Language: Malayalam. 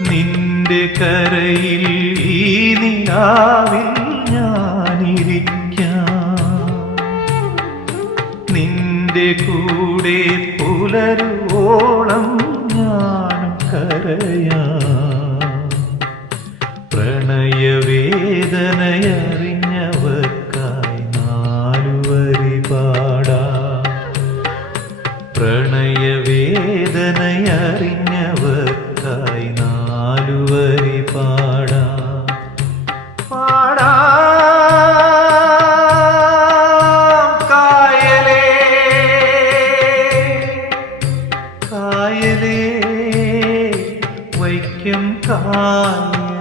നിന്റെ കരയിൽ ഈ നിലാവിൽ നിന്റെ കൂടെ പുലരുവോളം ഞാൻ കരയാം. പ്രണയവേദനയറിഞ്ഞവർക്കായി നാലുവരി പാടാ. പ്രണയവേദനയറിഞ്ഞവർക്കായി കായലേ വൈക്കം കായലേ